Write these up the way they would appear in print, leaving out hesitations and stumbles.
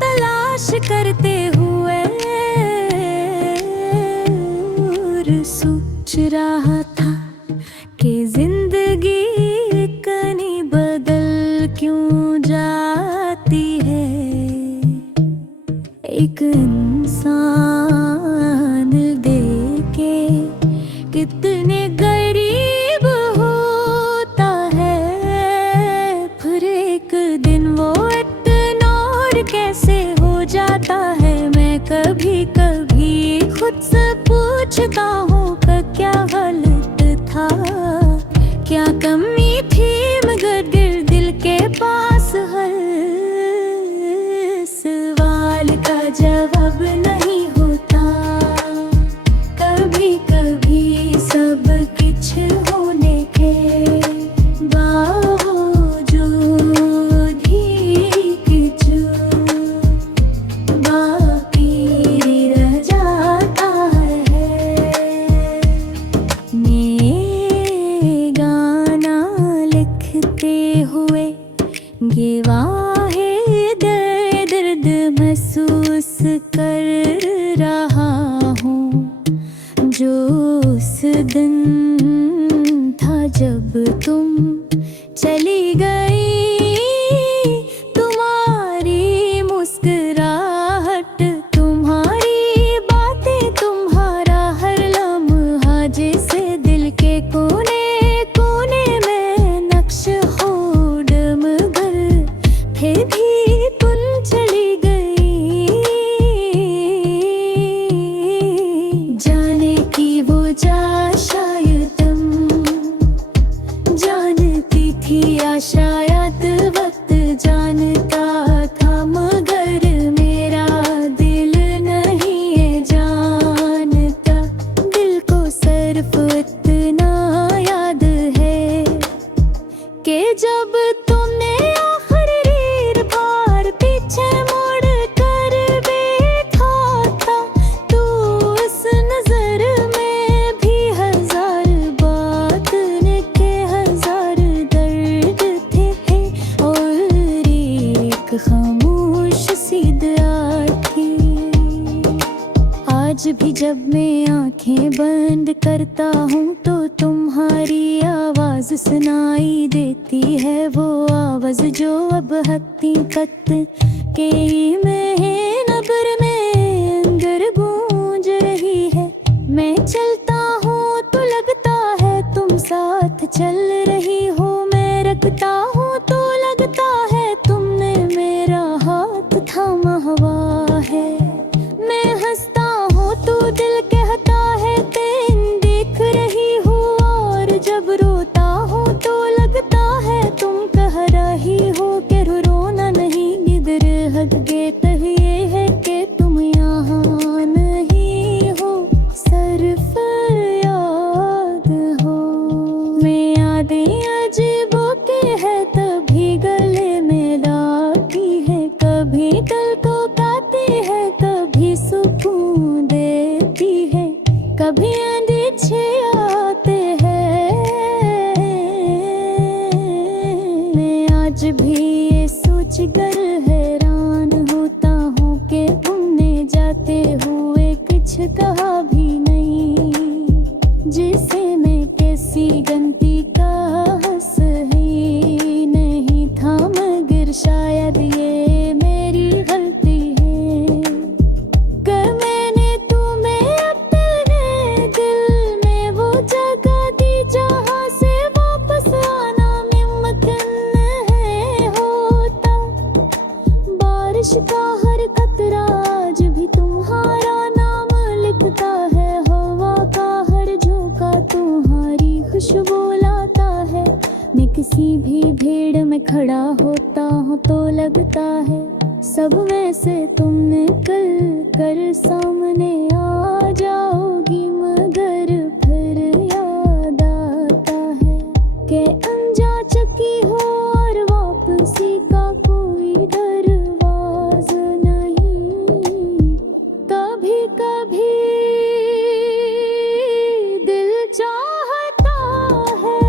तलाश करते हुए और सोच रहा था कि जिंदगी कहीं बदल क्यों जाती है। एक इंसान देखे कितने गरीब होता है, फिर एक दिन वो इग्नोर कैसे हो जाता है। मैं कभी कभी खुद से पूछता हूँ कि क्या गलत था, क्या कमी थी, मगर दिल के पास हर सवाल का जवाब नहीं होता। कभी कभी सब कुछ होने के बावजूद ही कुछ बाकी रह जाता है। ये गाना लिखते हुए ये दर्द महसूस कर रहा हूँ, जो उस दिन था जब तुम चली गई। तुम्हारी मुस्कुराहट, तुम्हारी बातें, तुम्हारा हर लम्हा जैसे दिल के कोने कोने में नक्श हो डमगर, फिर भी तुम चली गई। जाने की वो जा शायद तुम जानती थी, या शायद वक्त जानता था, मगर मेरा दिल नहीं ये जानता। दिल को सिर्फ इतना याद है कि जब तुमने आखिरी बार पीछे मुड़ कर बैठा था, तो उस नजर में भी हजार बात के हजार दर्द थे, और एक खामोश सी दुआ थी। आज भी जब मैं आंखें बंद करता हूँ तो तुम्हारी आवाज सुनाई देती है, वो आवाज जो अब हकीकत के में नबर में अंदर गूंज रही है। मैं चलता हूँ तो लगता है तुम साथ चल रही हो, मैं रखता हूँ तो लगता है तुमने मेरा हाथ थामा हुआ है। मैं हंसता हूँ तो दिल कहता है तुम देख रही हो, और जब रोता हूँ तो लगता है तुम कह रही हो कि रोना नहीं, इधर हट गए तब ये है कि तुम यहाँ नहीं हो, सिर्फ याद हो। मैं यादें अजीबों के है तभी गले में लाती है, कभी दिल को पाती है, कभी सुकून देती है, कभी अंधेरे आते हैं। मैं आज भी ये सोच कर हैरान होता हूँ कि तुमने जाते हुए कुछ कहा भी नहीं, जिसे मैं कैसी गलती का सही नहीं था, मगर शायद ये मेरी गलती है कि मैंने तुम्हें अपने दिल में वो जगह दी जहाँ से वापस आना मुमकिन है होता। बारिश का हर कतरा आज भी तुम्हारा नाम लिखता है, हवा का हर झोंका तुम्हारी खुशबू लाता है। मैं किसी भी भीड़ में खड़ा होता हूँ तो लगता है सब में से तुम निकल कर सामने आ जाओगी, मगर फिर याद आता है कि अनजा चकी हो और वापसी का कोई दरवाजा नहीं। कभी कभी दिल चाहता है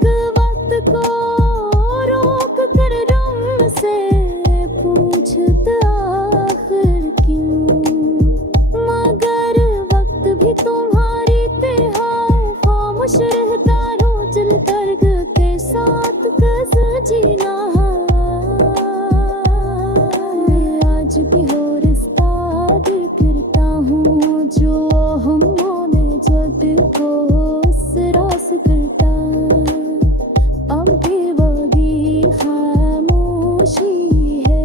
कि वक्त को रोक कर रंग से पूछता आखिर क्यों, मगर वक्त भी तुम्हारी तरह खामोश रहता, रोज दर्द के साथ कैसे जीना। मैं आज भी हो रिश्ता गिरता हूँ, जो हमने जद को उस रास करता। अब भी वही खामोशी है,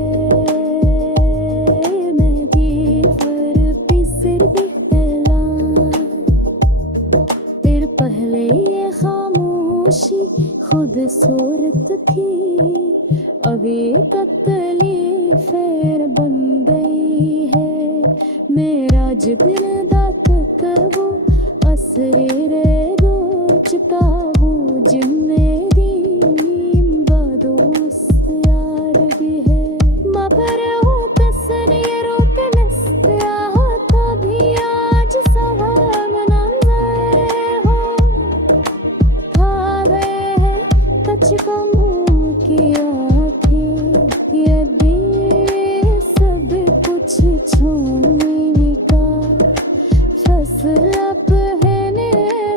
मैं दीवार पे सिर गिरा। फिर पहले ये खामोशी खुद सूरत थी, अभी कतली फेर बन गई है। मेरा जिब्र दात कबू असरे रे रोचता हूँ, जिम्मेदी बदोस्त यार भी है। मगर वो कसन ये रोक नस्या हो, तभी आज सवाल मनंजर हो। खा गए हैं कच कमों की आँखें, ये भी सब कुछ छोड़ने का फैसला पहने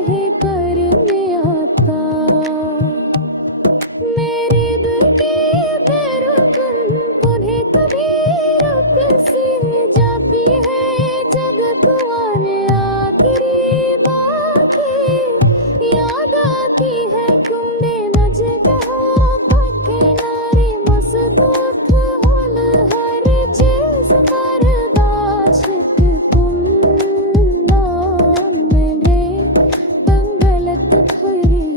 ही करने आता। मेरी दिल की बेरुखन पुन्हें कभी रुक सी जाती है, जगत वाले आखिरी बाकी याद आती है। तुमने नजर कहा पक्के नारे मजबूत होल हर चीज बर्दाश्त तुम नाम मेरे गलत खरी।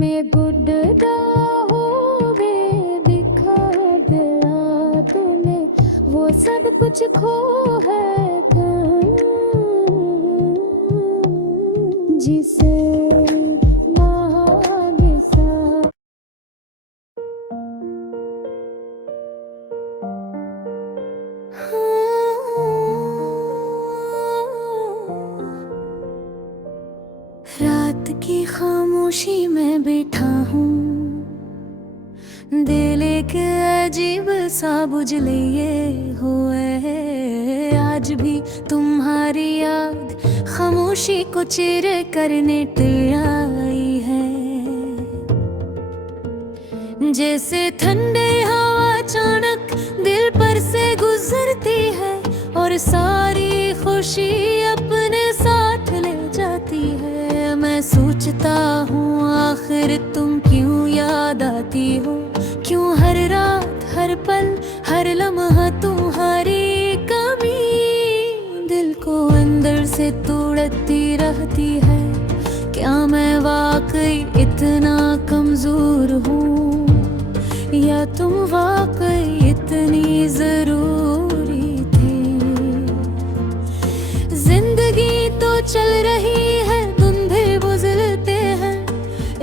मैं बुढ़ा हो वे दिखा दिया तुम्हें, वो सब कुछ खो है जिसे मांगे सा। रात की खामोशी में बैठा हूँ, दिल एक अजीब सा बुझले हुए। आज भी तुम्हारी याद खामोशी को चीर करने आई है। जैसे ठंडे हवा अचानक दिल पर से गुजरती है, और सारी खुशी अपने साथ ले जाती है। मैं सोचता हूँ आखिर तुम क्यों याद आती हो, क्यों हर रात हर पल हर लम्हा तुम्हारी कमी दिल को अंदर से तोड़ती रहती है। क्या मैं वाकई इतना कमजोर हूँ, या तुम वाकई इतनी जरूरी थी। जिंदगी तो चल रही है, धुंधे बुझलते हैं,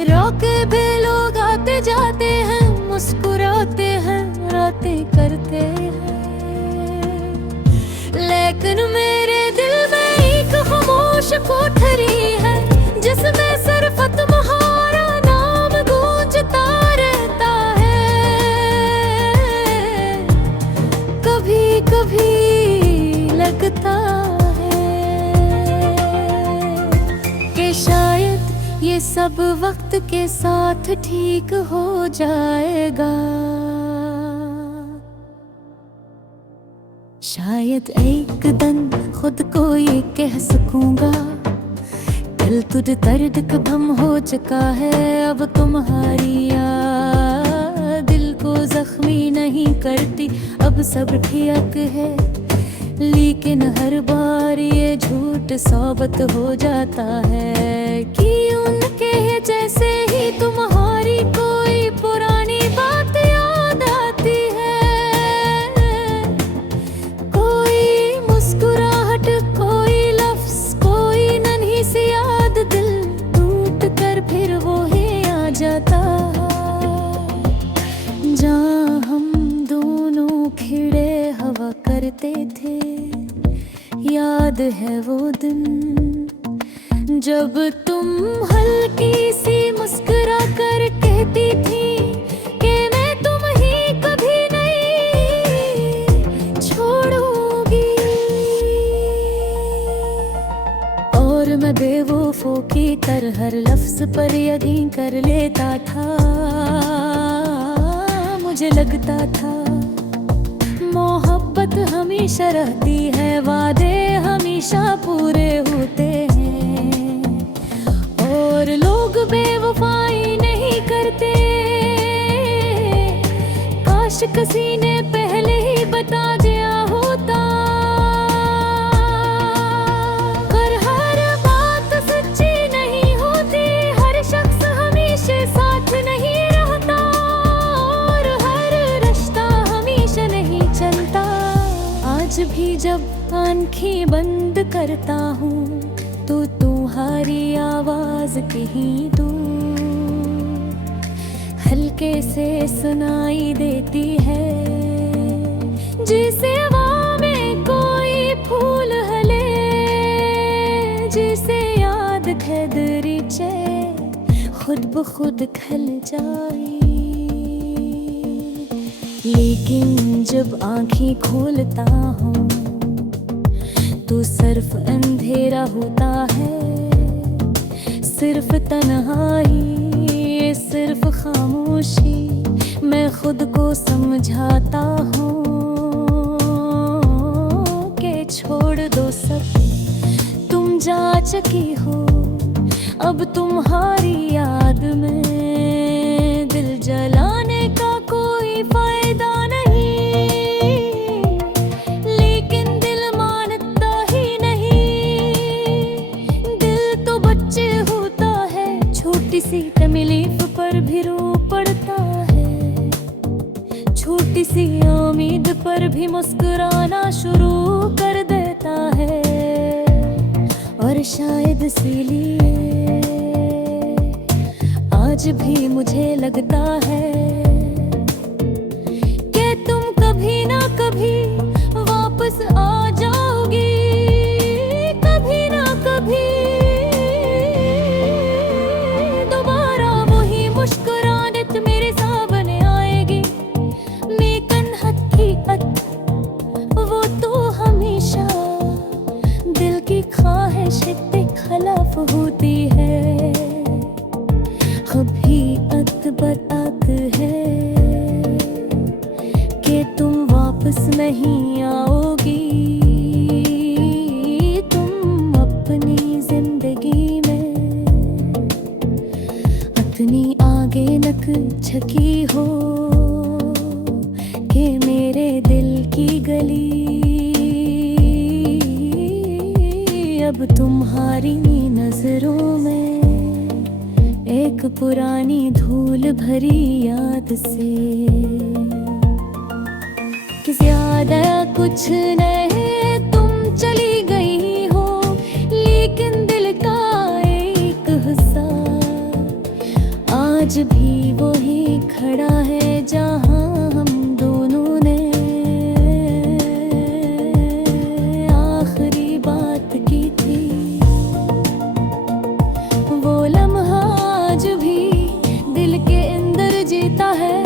रोके भी लोग आते जाते हैं, मुस्कुराते हैं, रातें करते हैं। लेकिन मेरे दिल में एक खामोश कोठरी है, जिसमें सिर्फ तुम्हारा नाम गूंजता रहता है। कभी कभी लगता है कि शायद ये सब वक्त के साथ ठीक हो जाएगा। शायद एक दिन खुद को ये कह सकूंगा, दिल तुझ दर्द कदम हो चुका है। अब तुम्हारी याद दिल को जख्मी नहीं करती, अब सब ठीक है। लेकिन हर बार ये झूठ साबित हो जाता है कि उनके जैसे ही तुम्हारी कोई पुरानी बात याद आती है। कोई मुस्कुराहट, कोई लफ्ज, कोई नन्ही सी याद, दिल टूट कर फिर वो ही आ जाता। जहाँ हम दोनों खिड़े हवा करते थे, याद है वो दिन जब तुम हल्की सी मुस्कुरा कर कहती थी कि मैं लगता था मोहब्बत हमेशा रहती है, वादे हमेशा पूरे होते हैं और लोग बेवफाई नहीं करते। काश किसी ने पहले ही बता दिया होता, पर हर बात सच्ची नहीं होती, हर शख्स हमेशा साथ नहीं रहता और हर रिश्ता हमेशा नहीं चलता। आज भी जब आँखें बंद करता हूँ तो तुम्हारी आवाज कहीं दूर हल्के से सुनाई देती है, जैसे हवा में कोई फूल हले, जिसे याद है दरीचे खुद ब खुद खिल जाए। लेकिन जब आँखें खोलता हूँ तो सिर्फ अंधेरा होता है, सिर्फ तन्हाई, सिर्फ खामोशी। मैं खुद को समझाता हूँ कि छोड़ दो सब, तुम जा चुकी हो अब तुम्हारी याद में दिल जलाने का कोई फायदा नहीं। लेकिन दिल मानता ही नहीं, दिल तो बच्चे होता है, छोटी सी तकलीफ पर भी रो पड़ता है, छोटी सी उम्मीद पर भी मुस्कुराना शुरू कर देता है। और शायद इसीलिए आज भी मुझे लगता है कि तुम कभी ना कभी वापस आ जाओगी, कभी ना कभी दोबारा वही मुस्कुराहट मेरे सामने आएगी। लेकिन हकीकत वो तो हमेशा दिल की ख्वाहिश के खिलाफ होती है। हकीकत बताती है कि तुम वापस नहीं आओगी, तुम अपनी जिंदगी में इतनी आगे नक झकी हो कि मेरे दिल की गली अब तुम्हारी नजरों में एक पुरानी धूल भरी याद से। कि ज्यादा कुछ नहीं तुम चली गई हो, लेकिन दिल का एक हिस्सा आज भी वही खड़ा है जहां हम दोनों ने आखिरी बात की थी। वो लम्हा आज भी दिल के अंदर जीता है,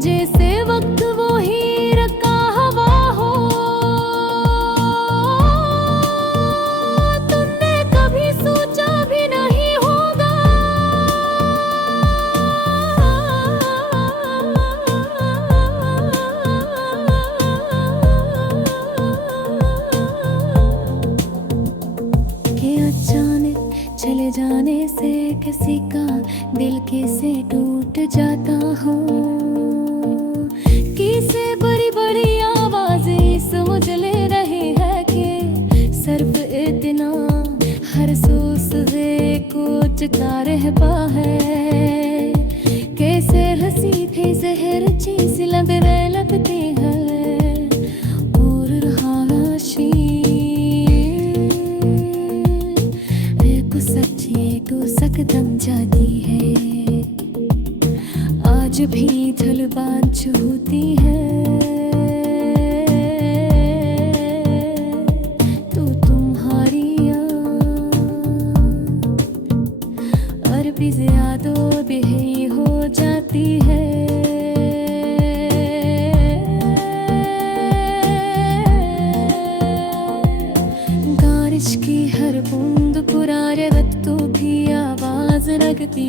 जैसे वक्त वो ही रखा हवा हो। तुमने कभी सोचा भी नहीं होगा कि अचानक चले जाने से किसी का दिल कैसे टूट जाता हो। किसे बड़ी बड़ी आवाजें समझ ले रही है कि सिर्फ इतना हर सूसवे को जता रहता है। कैसे हंसी थी जहर चीज लगती है और हाशी को सच्ची को सकदम जाती है। आज भी धुलबाज होती है तो तुम्हारी और भी ज्यादा बेही हो जाती है। बारिश की हर बूंद पुराने वक्तों की आवाज लगती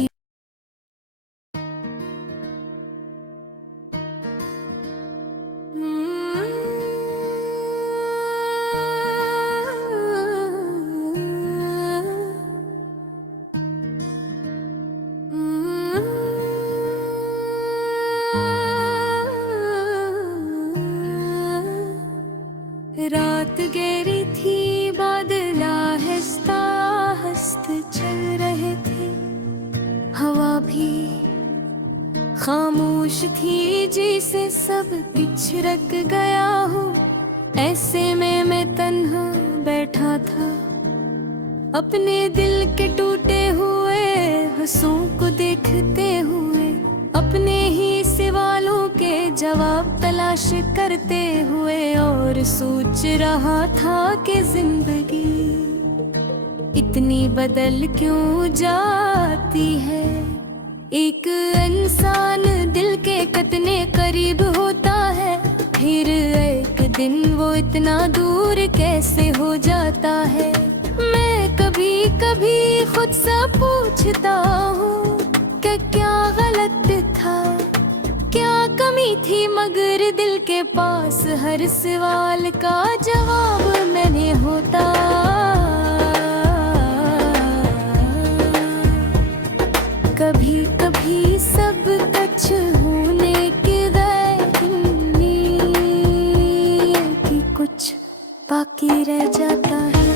खामोश थी जैसे सब कुछ रख गया हूँ। ऐसे में मैं तन्हा बैठा था, अपने दिल के टूटे हुए हंसों को देखते हुए, अपने ही सवालों के जवाब तलाश करते हुए, और सोच रहा था कि जिंदगी इतनी बदल क्यों जाती है। एक इंसान दिल के कितने करीब होता है, फिर एक दिन वो इतना दूर कैसे हो जाता है। मैं कभी कभी खुद से पूछता हूँ कि क्या गलत था, क्या कमी थी, मगर दिल के पास हर सवाल का जवाब मैंने होता। कभी कभी सब कुछ होने के कि कुछ बाकी रह जाता है।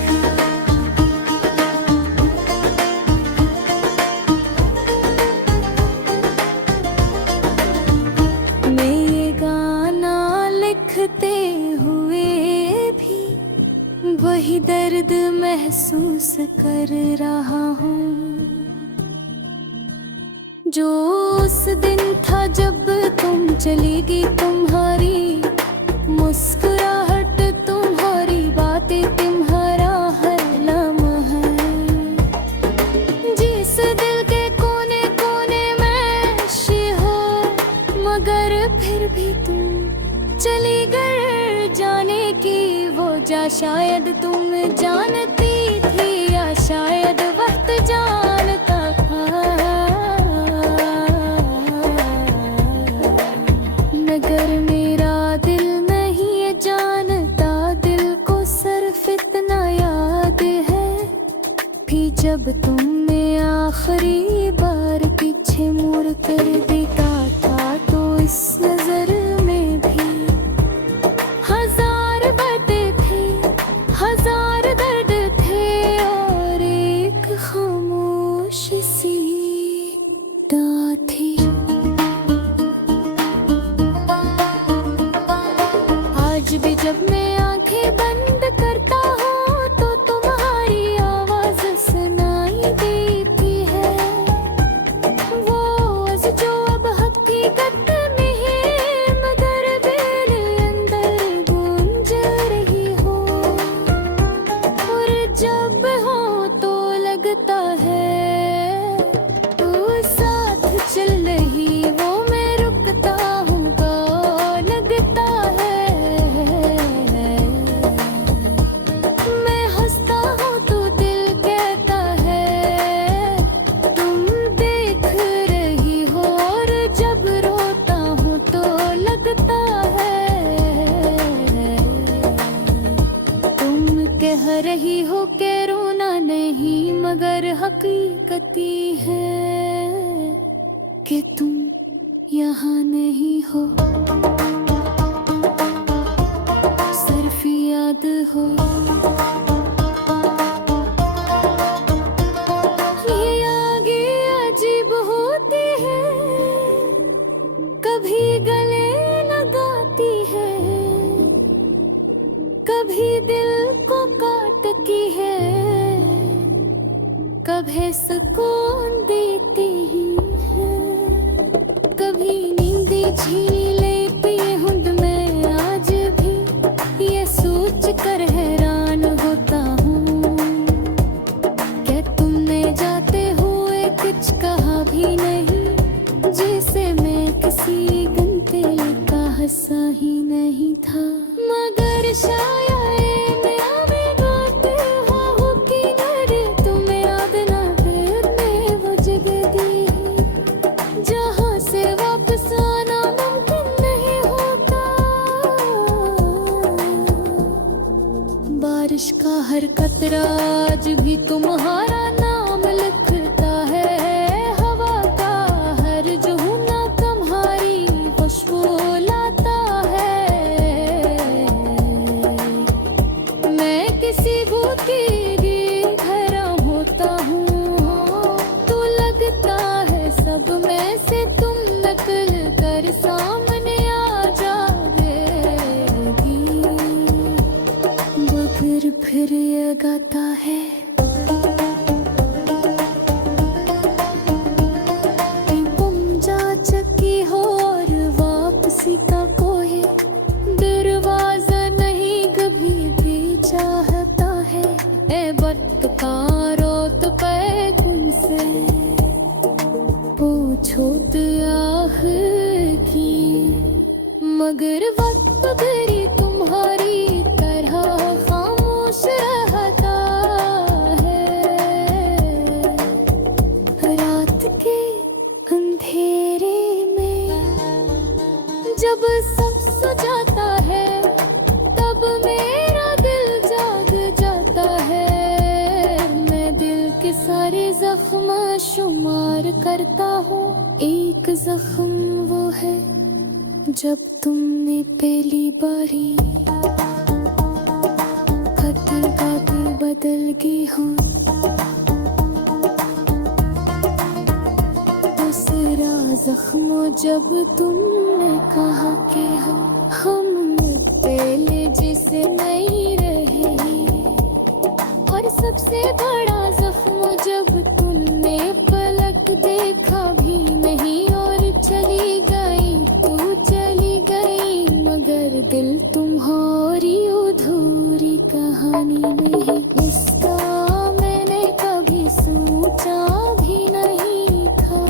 मैं ये गाना लिखते हुए भी वही दर्द महसूस कर रहा हूँ, जो उस दिन था जब तुम चली गई। तुम्हारी मुस्कुराहट, तुम्हारी बातें, तुम्हारा हर लम्हा, जिस दिल के कोने कोने में शी हो, मगर फिर भी तुम चली गई। जाने की वो जा शायद तुम जानती थी, या शायद वक्त जानता था, मगर मेरा दिल नहीं है जानता। दिल को सिर्फ इतना याद है भी जब तुमने आखिरी बार पीछे मुड़ कर देखा था, तो इस नजर में भी हजार बातें थी, हजार दर्द थे, और एक खामोशी सी दाद थी। आज भी जब मैं आंखें बंद करता हूँ तो तुम्हारी आवाज सुनाई देती है, वो आवाज जो अब हकीकत में है, मगर मेरे अंदर गूंज रही हो। और जब हो तो लगता है वो साथ चल रही, वो मैं रुकता हूँ लगता है। मैं हंसता हूँ तो दिल कहता है तुम देख रही हो, और जब रोता हूँ तो लगता है तुम कह रही हो कि रोना नहीं, मगर हकीकती है कि तुम यहाँ नहीं हो, सिर्फ याद हो। ये आगे अजीब होती है, कभी गले लगाती है, कभी दिल को काटती है, कभी सुकून देती है, कभी नींद छीन लेती हूँ मैं। आज भी ये सोच कर हैरान होता हूँ कि तुमने जाते हुए कुछ कहा भी नहीं, जैसे मैं किसी गंते का हंसा ही नहीं था। मगर शायद बारिश का हर कतरा आज भी तुम्हारा नाम लिखता है, हवा का हर झूना तुम्हारी खुशबू लाता है। फिर ये गाता है। तुम जा चुकी हो और वापसी का कोई दरवाजा नहीं कभी भी चाहता है। ए वक्त का रोत पे कुन से पूछो आखिर की, मगर वक्त तेरी तुम्हारी तरह खामोश रहता है। रात के अंधेरे में जब सब सो जाता है, तब मेरा दिल जाग जाता है। मैं दिल के सारे जख्म शुमार करता हूँ, एक जख्म वो है जब तुमने पहली बारी कत्ल गाते बदल गई हो। दूसरा जख्म जब तुमने कहा कि हम पहले जैसे नहीं रहे। और सबसे बड़ा जख्म जब तुमने पलक देखा भी नहीं और चली गई, तू चली गई। मगर दिल तुम्हारी अधूरी कहानी नहीं, इसका मैंने कभी सोचा भी नहीं था।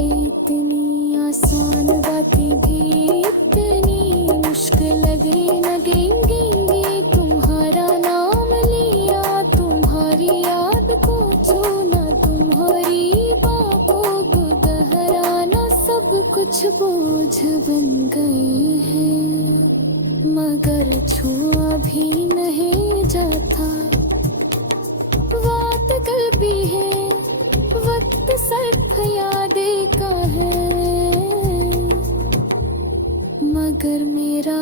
इतनी आसान बातें भी इतनी मुश्किल लगेंगी। तुम्हारा नाम लिया, तुम्हारी याद को छूना, तुम्हारी बातों को दोहराना, सब कुछ बोझ बन गए हैं। मगर छुआ भी नहीं जाता। बात कभी है, वक्त सिर्फ यादें का है। मगर मेरा